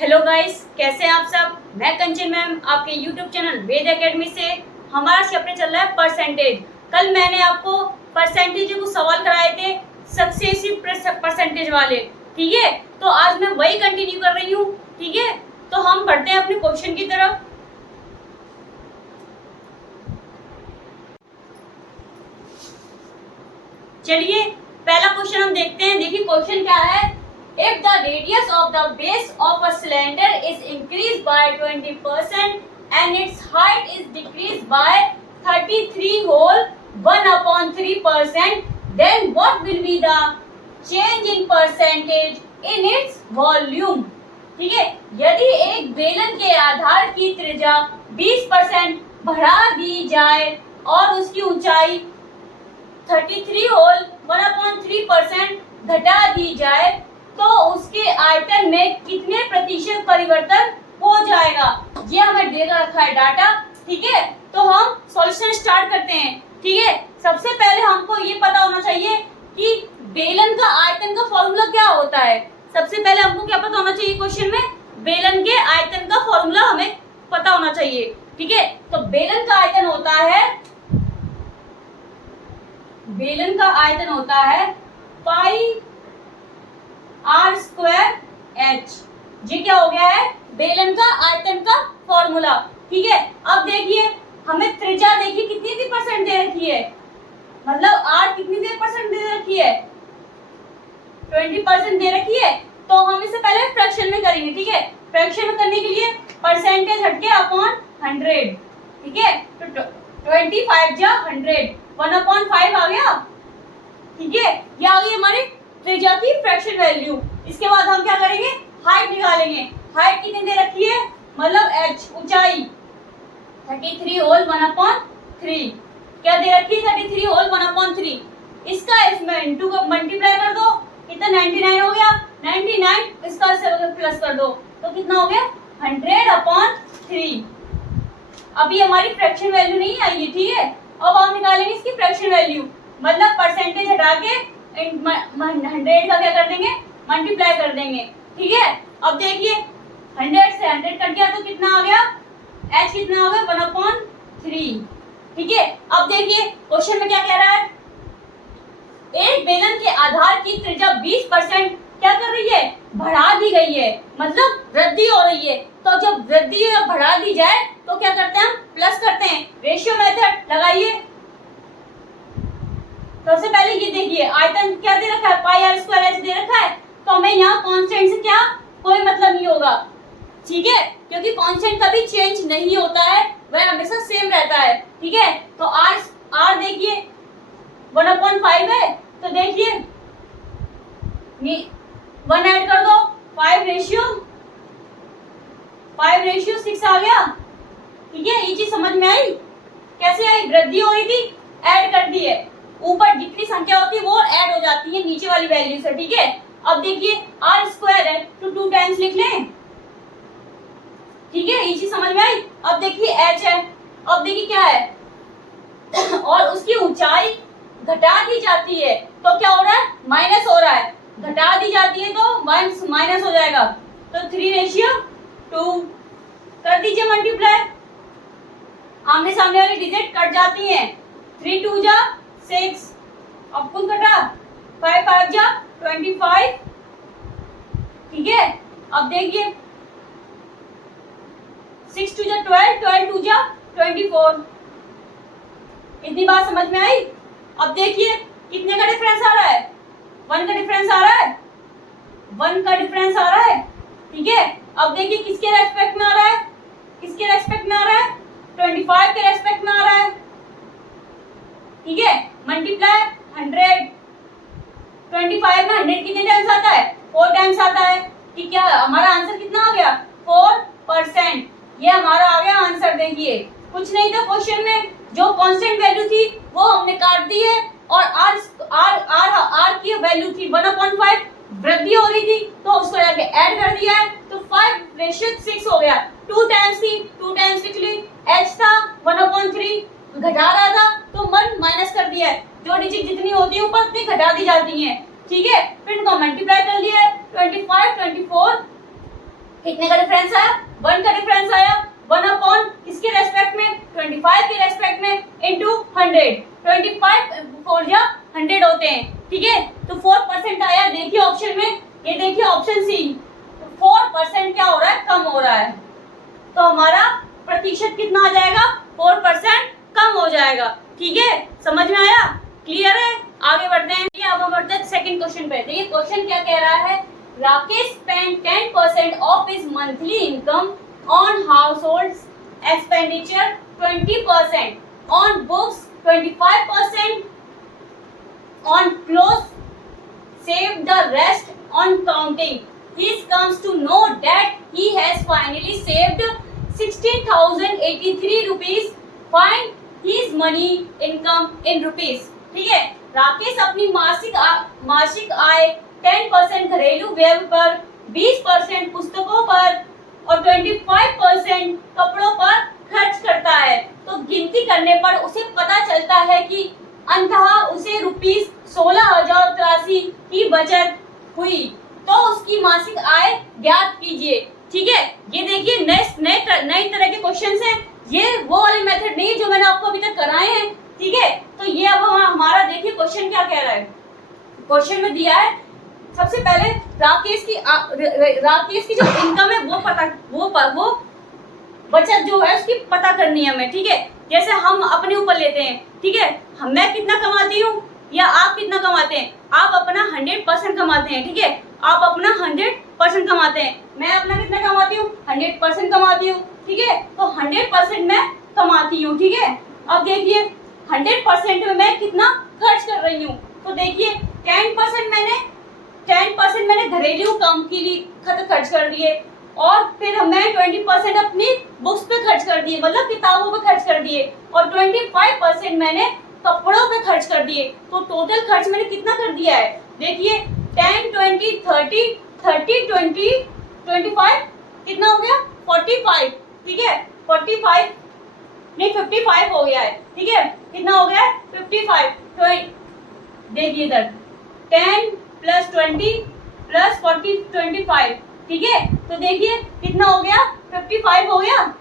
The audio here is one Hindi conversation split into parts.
हेलो गाइस, कैसे हैं आप सब। मैं कंचन मैम आपके यूट्यूब चैनल वेद एकेडमी से। हमारा चैप्टर चल रहा है परसेंटेज। कल मैंने आपको परसेंटेज के कुछ सवाल कराए थे, सक्सेसिव परसेंटेज वाले। ठीक है, तो आज मैं वही कंटिन्यू कर रही हूँ। ठीक है, तो हम बढ़ते हैं अपने क्वेश्चन की तरफ। चलिए पहला क्वेश्चन हम देखते हैं। देखिए क्वेश्चन क्या है। If the radius of the base of a cylinder is increased by 20% and its height is decreased by 33 whole 1/3%, then what will be the change in percentage in its volume? ठीक है, यदि एक बेलन के आधार की त्रिज्या 20% बढ़ा दी जाए और उसकी ऊंचाई 33 होल 1/3% घटा दी जाए तो उसके आयतन में कितने प्रतिशत परिवर्तन हो जाएगा। ये हमें दे रखा है डाटा। ठीक है, तो हम सॉल्यूशन स्टार्ट करते हैं। ठीक है, सबसे पहले हमको ये पता होना चाहिए कि बेलन का आयतन का फॉर्मूला क्या होता है। सबसे पहले हमको क्या पता होना चाहिए, क्वेश्चन में बेलन के आयतन का फॉर्मूला हमें पता होना चाहिए। ठीक है, तो बेलन का आयतन होता है पाई आर स्क्वायर एच। ये क्या हो गया है, बेलन का आयतन का फॉर्मूला। ठीक है, अब देखिए हमें त्रिज्या देखिए कितनी परसेंट दे रखी है, मतलब आर कितनी परसेंट दे रखी है, 20% दे रखी है। तो हम इसे पहले फ्रैक्शन में करेंगे। ठीक है, फ्रैक्शन में करने के लिए परसेंटेज हटके अपॉन 100। ठीक है, तो 25 जा 100, 1/5 आ गया। ठीक है, ये आ गई हमारी त्रिज्या की फ्रैक्शन वैल्यू। इसके बाद हम क्या करेंगे, हाइट निकालेंगे। हाइट कितनी दे रखी है, मतलब h ऊंचाई 33 होल 1/3 क्या दे रखी है, 33 होल 1/3। इसका इसमें इनटू को मल्टीप्लाई कर दो, कितना 99 हो गया। 99 इसका से प्लस कर दो तो कितना हो गया 100/3। अभी हमारी फ्रैक्शन वैल्यू नहीं आई है। ठीक है, अब हम निकालेंगे इसकी फ्रैक्शन वैल्यू, मतलब परसेंटेज हटा के 100 का क्या कर देंगे, मल्टीप्लाई कर देंगे। ठीक है, अब देखिए 100 से 100 कट गया तो कितना आ गया, h कितना हो गया 1/3। ठीक है, अब देखिए क्वेश्चन में क्या कह रहा है, एक बेलन के आधार की त्रिज्या 20% क्या कर रही है, बढ़ा दी गई है, मतलब वृद्धि हो रही है। तो जब वृद्धि बढ़ा दी जाए तो क्या करते हैं, हम प्लस करते हैं। रेशियो मेथड लगाइए। सबसे पहले ये देखिए आयतन क्या दे रखा है, पाई आर स्क्वायर एच दे रखा है। तो हमें यहाँ कांस्टेंट से क्या कोई मतलब नहीं होगा। ठीक है, क्योंकि कांस्टेंट कभी चेंज नहीं होता है, वह हमेशा सेम रहता है। ठीक है, तो आर देखिए 1/5 है, तो देखिए 1 ऐड कर दो, 5:6 आ गया। ठीक है, ये चीज समझ में आई, कैसे आई, वृद्धि हो रही थी, ऐड कर दी है। ऊपर जितनी संख्या होती है वो ऐड हो जाती है नीचे वाली वैल्यू से। ठीक है, अब देखिए आर स्क्वायर है तो 2 टाइम्स लिख लें। ठीक है, ये चीज समझ में आई। अब देखिए h है, अब देखिए क्या है और उसकी ऊंचाई घटा दी जाती है तो क्या हो रहा है, माइनस हो रहा है। घटा दी जाती है तो माइनस हो जाएगा, तो 3:2 कर दीजिए मल्टीप्लाई। आमने सामने वाली डिजिट कट जाती हैं, 3 2 जा 6, अब कुल कटा 5 5 जा 25। ठीक है, अब देखिए 6 2 जा 12, 12 2 जा 24। इतनी बात समझ में आई। अब देखिए कितने का डिफरेंस आ रहा है, 1 का डिफरेंस आ रहा है, 1 का डिफरेंस आ रहा है। ठीक है, अब देखिए किसके रेस्पेक्ट में आ रहा है, किसके रेस्पेक्ट में आ रहा है, 25 के रेस्पेक्ट में आ रहा है। ठीक है, मल्टीप्लाई 100, 25 में 100 कितने टाइम्स आता है, 4 टाइम्स आता है। ठीक है, हमारा आंसर कितना आ गया, 4%। ये हमारा आ गया आंसर। देखिए कुछ नहीं था क्वेश्चन में, जो कांस्टेंट वैल्यू थी वो हमने काट दी है और आर की वैल्यू थी 1/5, वृद्धि हो रही थी तो उसको जाके ऐड कर दिया है, तो 5:6 हो गया। 2 टाइम्स थी, 2 टाइम्स लिख ली। h था 1/3, घटा रहा था तो 1 माइनस कर दिया है। जो डिजिट जितनी होती है ऊपर उतनी घटा दी जाती हैं। ठीक है, फिर इनका मल्टीप्लाई कर लिया है, 25 24 कितने का डिफरेंस आया? 1 का डिफरेंस आया। 1 अपॉन किसके रेस्पेक्ट में? 25 के रेस्पेक्ट में इनटू 100। 25 4 जा 100 होते हैं, ठीक है। तो 4% आया। देखिए ऑप्शन में, ये देखिए ऑप्शन सी, 4% क्या हो रहा है? कम हो रहा है। तो हमारा प्रतिशत कितना आ जाएगा? 4% कम हो जाएगा, ठीक है। समझ में आया? क्लियर है? आगे बढ़ते हैं। ये अब हम बढ़ते हैं सेकंड क्वेश्चन पे। देखिए क्वेश्चन क्या कह रहा है? Rakesh spent 10% of his monthly income on household expenditure, 20% on books, 25% on clothes, saved the rest on counting. He comes to know that he has finally saved 16,083 rupees. Find his money income in rupees. ठीक है। राकेश अपनी मासिक आय 10% घरेलू व्यय पर, 20% पुस्तकों पर और 25% कपड़ों पर खर्च करता है। तो गिनती करने पर उसे पता चलता है कि अंततः उसे रुपीस 16,083 की बचत हुई। तो उसकी मासिक आय ज्ञात कीजिए, ठीक है। ये देखिए नए तरह के क्वेश्चंस हैं। ये वो वाले मेथड नहीं जो मैंने आपको अभी तक कराए हैं, ठीक है। तो ये अब हमारा देखिए क्वेश्चन क्या कह रहा है। क्वेश्चन में दिया है सबसे पहले राकेश की जो इनकम है वो बचत जो है उसकी पता करनी है हमें, ठीक है। जैसे हम अपने ऊपर लेते हैं, ठीक है। मैं कितना कमाती हूँ या आप कितना कमाते हैं? आप अपना 100% कमाते हैं, ठीक है। आप अपना 100% कमाते हैं। मैं अपना कितना कमाती हूँ? 100% कमाती हूँ, ठीक है। तो 100% मैं कमाती हूँ, ठीक है। अब देखिए 100% में मैं कितना खर्च कर रही हूँ। तो देखिए 10% मैंने घरेलू काम के लिए खर्च कर दिए और फिर मैं 20% अपनी बुक्स पे खर्च कर दिए, मतलब किताबों पे खर्च कर दिए, और 25% मैंने कपड़ों पे खर्च कर दिए। तो टोटल खर्च मैंने कितना कर दिया है? देखिए 10, 20, 30, 20, 25 कितना हो गया? 45, ठीक है। 45 नहीं 55 हो गया है, ठीक है। कितना हो गया है? 55। तो देखिए इधर 10 + 20 + 40 25, ठीक है। तो देखिए कितना हो गया? 55 हो गया।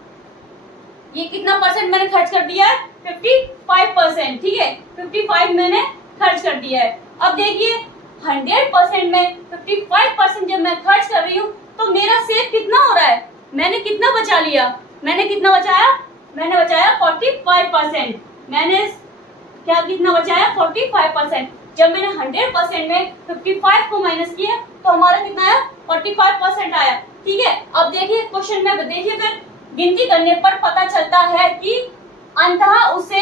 ये कितना परसेंट मैंने खर्च कर दिया है? 55%, ठीक है। 55 मैंने खर्च कर दिया है। अब देखिए 100% में 55% जब मैं खर्च कर रही हूँ तो मेरा सेव कितना हो रहा है? मैंने कितना बचा लिया? मैंने कितना बचाया? मैंने बचाया 45%। मैंने क्या कितना बचाया? 45%। जब मैंने 100% में 55 को माइनस किया तो हमारा कितना आया? 45% आया, ठीक है। अब देखिए क्वेश्चन में देखिए फिर गिनती करने पर पता चलता है कि अंततः उसे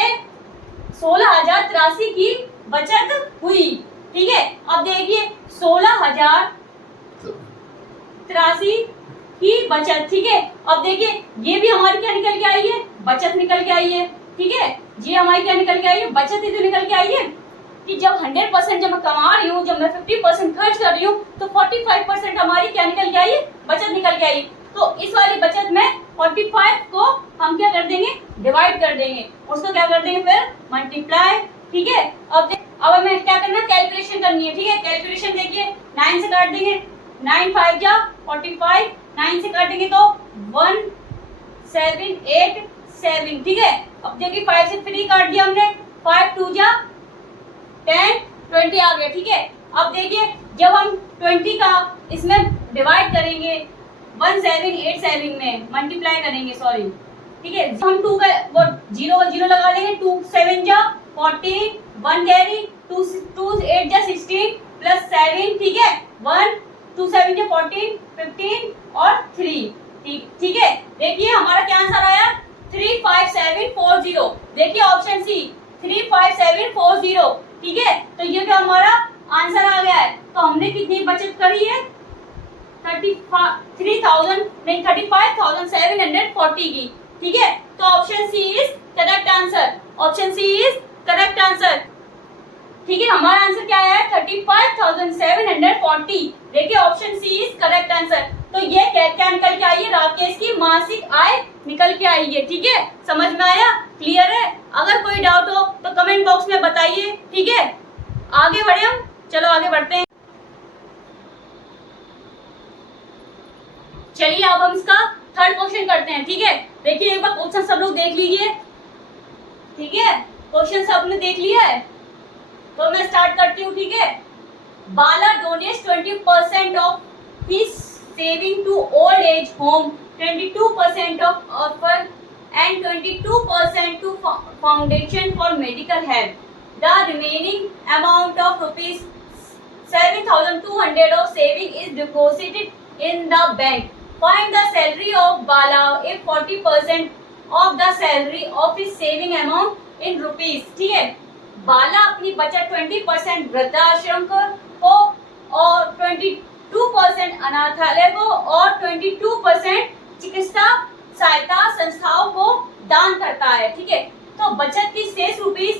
16,083 की बचत हुई, ठीक है। अब देखिए 16,083 की बचत, ठीक है। अब देखिए ये भी हमारी क्या निकल के आई है? बचत निकल के आई है, ठीक है। ये हमारी क्या निकल के आई है? बचत ही तो निकल के आई है कि जब 100% जब मैं कमा रही हूँ, जब मैं 50% खर्च कर रही हूँ तो 45% हमारी क्या निकल के आई है? बचत निकल के आई। तो इस वाली बचत में 45 को हम क्या कर देंगे? डिवाइड कर देंगे, उसको क्या कर देंगे फिर? मल्टीप्लाई, ठीक है। अब हमें क्या करना है? कैलकुलेशन करनी है, ठीक है। कैलकुलेशन देखिए 9 से काट देंगे, 9 5 जा 45, 9 से काटेंगे तो 1787, ठीक है। अब देखिए 5 से 3 काट दिया हमने, 5 2 जा 10, 20 आ गया, ठीक है। अब देखिए जब हम 20 का इसमें डिवाइड करेंगे 1787 में मल्टीप्लाई करेंगे, सॉरी, ठीक है। हम 2 का 0 लगा लेंगे, 2 7 जा 14, 1 कैरी, 2 8 जा 16 प्लस 7, ठीक है। 1 2 7 जा 14, 15 और 3, ठीक है। देखिए हमारा क्या आंसर आया? 35740। देखिए ऑप्शन सी 35740, ठीक है। तो ये क्या हमारा आंसर आ गया है। तो हमने कितनी बचत करी है? 35,740 की, ठीक है। तो option C is correct answer. Option C is correct answer, ठीक है। हमारा आंसर क्या आया है? 35,740। देखिए option C is correct answer. तो ये क्या निकल के आई है? राकेश की मासिक आय निकल के आई है, ठीक है। समझ में आया? क्लियर है? अगर कोई डाउट हो तो कमेंट बॉक्स में बताइए, ठीक है। आगे बढ़े हम, चलो आगे बढ़ते हैं। चलिए अब हम इसका थर्ड क्वेश्चन करते हैं, ठीक है। देखिए एक बार क्वेश्चन सब लोग देख लीजिए, ठीक है। क्वेश्चन सबने देख लिया है तो मैं स्टार्ट करती हूँ, ठीक है। Bala donates 20% of his saving to old age home, 22% of orphan and 22% to foundation for medical help. The remaining amount of rupees 7,200 of saving is deposited in the bank. Find the salary of Bala if 40% of the salary of his saving amount in rupees. ठीक है, बाला अपनी बचत 20% वृद्धाश्रम को और 22% अनाथालय को और 22% चिकित्सा सहायता संस्थाओं को दान करता है, ठीक है। तो बचत की शेष रुपीस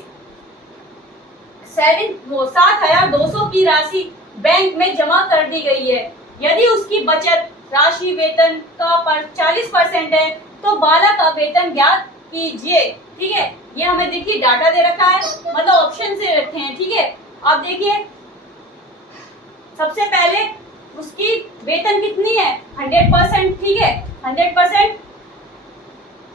7,200 की राशि बैंक में जमा कर दी गई है। यदि उसकी बचत राशि वेतन का 40% है तो बाला का वेतन ज्ञात कीजिए, ठीक है। ये हमें देखिए डाटा दे रखा है, मतलब ऑप्शन से रखे हैं, ठीक है। अब देखिए सबसे पहले उसकी वेतन कितनी है, 100%, ठीक है, 100%,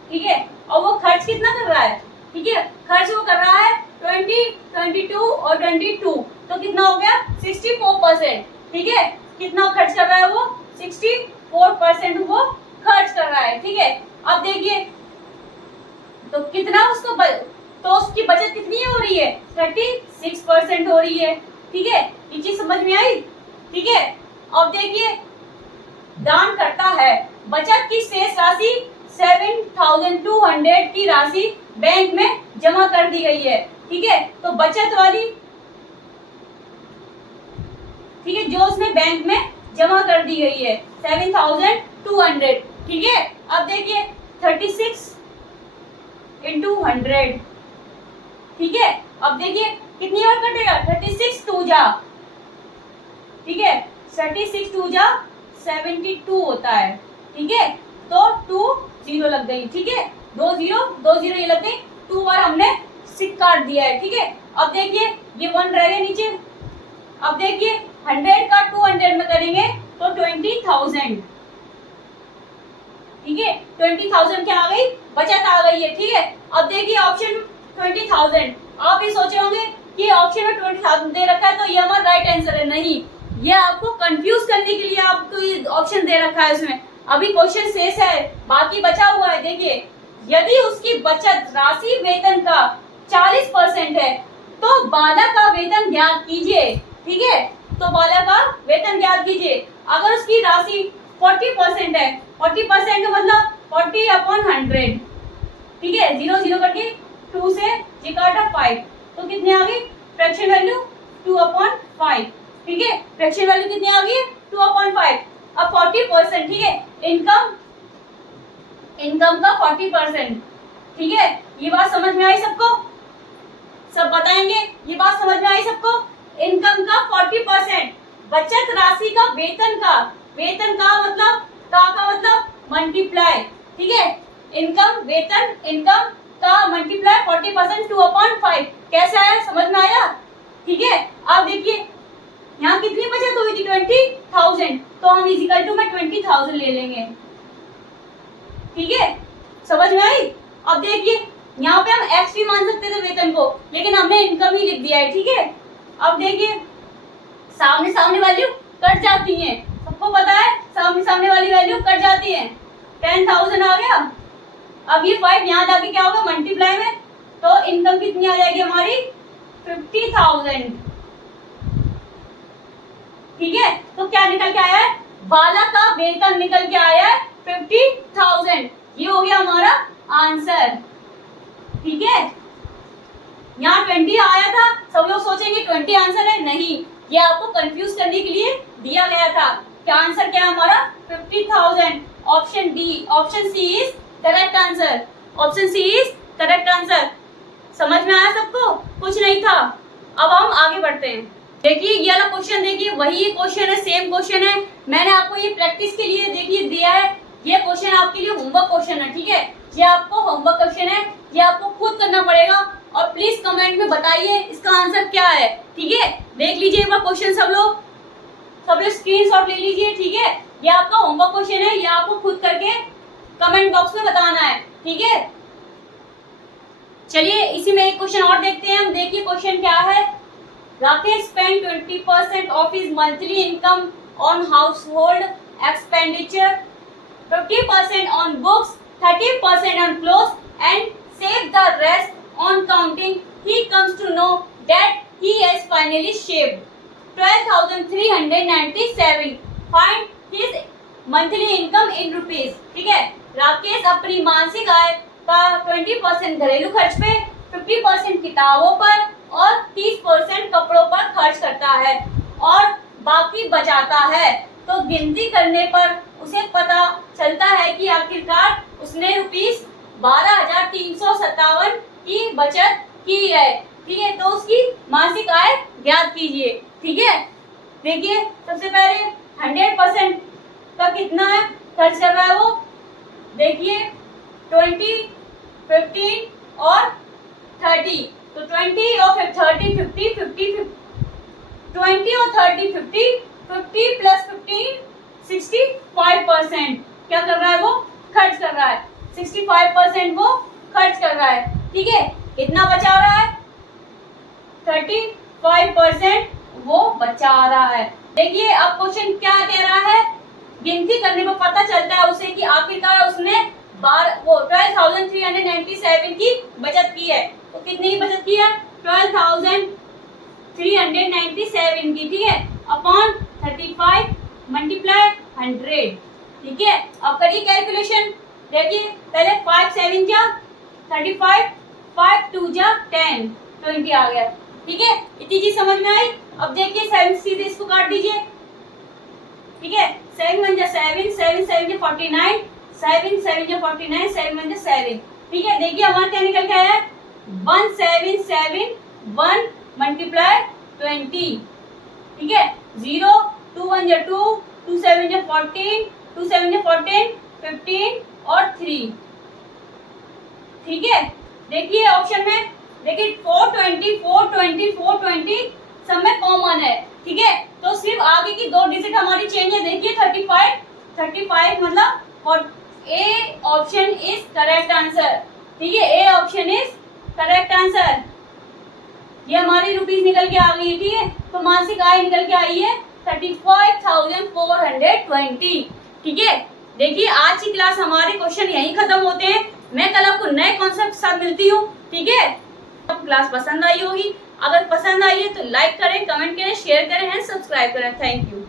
ठीक है। और वो खर्च कितना कर रहा है, ठीक है, खर्च वो कर रहा है 20, 22 और 22, तो कितना हो गया 64%, ठीक है। कितना खर्च कर रहा है वो 64% वो खर्च कर रहा है, ठीक है। अब देखिए तो कितना उसको तो उसकी बचत कितनी हो रही है, 36% हो रही है, ठीक है। ये चीज समझ में आई, ठीक है। अब देखिए दान करता है, बचत की शेष राशि 7,200 की राशि बैंक में जमा कर दी गई है, ठीक है। तो बचत वाली, ठीक है, जो उसने बैंक में जमा कर दी गई है 7,200, ठीक है। अब देखिए 36 into 100, ठीक है। अब देखिए कितनी बार कटेगा, 36 2 जा, ठीक है, 36 2 जा 72 होता है, ठीक है। तो 2 0 लग गई, ठीक है, 2 0 ये लग गई, 2 बार हमने सिक काट दिया है, ठीक है। अब देखिए ये 1 रह गया नीचे। अब देखिए 100 का 200 में करेंगे तो 20,000, ठीक है, 20,000 क्या आ गई, बचत आ गई है, ठीक है। अब देखिए ऑप्शन 20,000, आप ये सोच रहे होंगे कि ऑप्शन में 20,000 दे रखा है तो ये हमारा राइट आंसर है। नहीं, ये आपको कंफ्यूज करने के लिए आपको ये ऑप्शन दे रखा है उसमें। अभी क्वेश्चन शेष है, बाकी बचा हुआ है। देखिए यदि उसकी बचत राशि वेतन का 40% है तो बाला का वेतन ज्ञात कीजिए, ठीक है। तो बाला का वेतन ज्ञात कीजिए। अगर उसकी राशि 40% है, 40% का मतलब 40/100, ठीक है, 0 0 करके 2 से जी काटा 5, तो कितने आ गई फ्रैक्शन वैल्यू 2/5, ठीक है। फ्रैक्शन वैल्यू कितनी आ गई 2/5। अब 40%, ठीक है, इनकम का 40%, ठीक है। ये बात समझ में आई सबको, सब बताएंगे, ये बात समझ में आई सबको। इनकम का 40%, बचत राशि का वेतन का मतलब का मतलब मल्टीप्लाई, ठीक है। इनकम वेतन, इनकम का मल्टीप्लाई 40% 2/5, कैसे आया, समझ में आया, ठीक है। अब देखिए यहाँ कितनी बचत हुई थी 20,000, तो हम इजिकल टू में 20,000 ले लेंगे, ठीक है, समझ में आई। अब देखिए यहाँ पे हम एक्स भी मान सकते थे वेतन को, लेकिन हमने इनकम ही लिख दिया है, ठीक है। अब देखिए सामने वैल्यू कट जाती है, सबको पता है सामने वाली वैल्यू कट जाती है। 10,000 आ गया, अब ये 5 यहाँ जाके क्या होगा मल्टीप्लाई में, तो इनकम कितनी आ जाएगी हमारी 50,000, ठीक है। तो क्या निकल के आया है, बाला का वेतन निकल के आया है 50,000, ये हो गया हमारा आंसर, ठीक है। यहाँ 20 आया था, सब लोग सोचेंगे 20 आंसर है, नहीं, ये आपको कंफ्यूज करने के लिए दिया गया था। क्या आंसर क्या है हमारा 50,000, option D, option C is correct answer, option C is correct answer. समझ में आया सबको, कुछ नहीं था। अब हम आगे बढ़ते हैं। देखिए ये वाला क्वेश्चन, देखिए वही क्वेश्चन है, सेम क्वेश्चन है, मैंने आपको ये प्रैक्टिस के लिए देखिए दिया है। ये क्वेश्चन आपके लिए होमवर्क क्वेश्चन है, ठीक है, ये आपको होमवर्क क्वेश्चन है, ये आपको खुद करना पड़ेगा। और प्लीज कमेंट में बताइए इसका आंसर क्या है, ठीक है। देख लीजिए एक बार क्वेश्चन, सब लोग स्क्रीनशॉट ले लीजिए, ठीक है। ये आपका होमवर्क क्वेश्चन है, ये आपको खुद करके कमेंट बॉक्स में बताना है, ठीक है। चलिए इसी में एक क्वेश्चन और देखते हैं हम। देखिए क्वेश्चन क्या है। Rakesh spent 20% of his monthly income on household expenditure, 50% on books, 30% on clothes, and save the rest on counting. He comes to know that he has finally saved 12,397. Find his monthly income in rupees. ठीक है, राकेश अपनी मासिक आय का 20% घरेलू खर्च पे, 50% किताबों पर और 30% कपड़ों पर खर्च करता है और बाकी बचाता है। तो गिनती करने पर उसे पता चलता है कि आखिरकार उसने ₹12,357 की बचत की है, ठीक है। तो उसकी मासिक आय ज्ञात कीजिए, ठीक है। देखिए सबसे पहले 100% का कितना है खर्च कर रहा है वो, देखिए 20, 15 और 30। तो 20 और 30, 50, 50, 20 और 30, 50, 50 प्लस 15, 65% क्या कर रहा है वो, खर्च कर रहा है। 65% वो खर्च कर रहा है, ठीक है। कितना बचा रहा है, 35% वो बचा रहा है। देखिए अब क्वेश्चन क्या कह रहा है, गिनती करने पर पता चलता है उसे कि आखिरकार उसने 12,397 की बचत की है। तो कितनी की बचत की है, 12,397 की, ठीक है, अपॉन 35 मल्टीप्लाई 100, ठीक है। अब करिए कैलकुलेशन। देखिए पहले 5 7 जा 35, 5 2 जा 10, 20 आ गया, ठीक है। इतनी चीज समझ में आई। अब देखिए 7 सीधे इसको काट दीजिए, ठीक है। 7 1 जा 7, 7 7 जा 49, 7 7 जा 49, 7 1 जा 7, ठीक है। देखिए हमारा क्या निकल के आया, 1,771 मल्टीप्लाई 20, ठीक है। 0 2 1 जा 2, 2 7 जा 14, 2 7 जा 14, 15 और 3, ठीक है। देखिए ऑप्शन में देखिए 420 420 420 सब में कॉमन है, ठीक है। तो सिर्फ आगे की 2 डिजिट हमारी चेंज है। देखिए 35 मतलब और A option is correct answer, ठीक है। A option is correct answer. ये हमारी रुपीस निकल के आ गई है, ठीक है। तो मासिक आय निकल के आई है 35,420, ठीक है। देखिए आज की क्लास हमारे क्वेश्चन यहीं खत्म होते हैं। मैं कल आपको नए कॉन्सेप्ट के साथ मिलती हूँ, ठीक है। अब क्लास पसंद आई होगी, अगर पसंद आई है तो लाइक करें, कमेंट करें, शेयर करें एंड सब्सक्राइब करें। Thank you.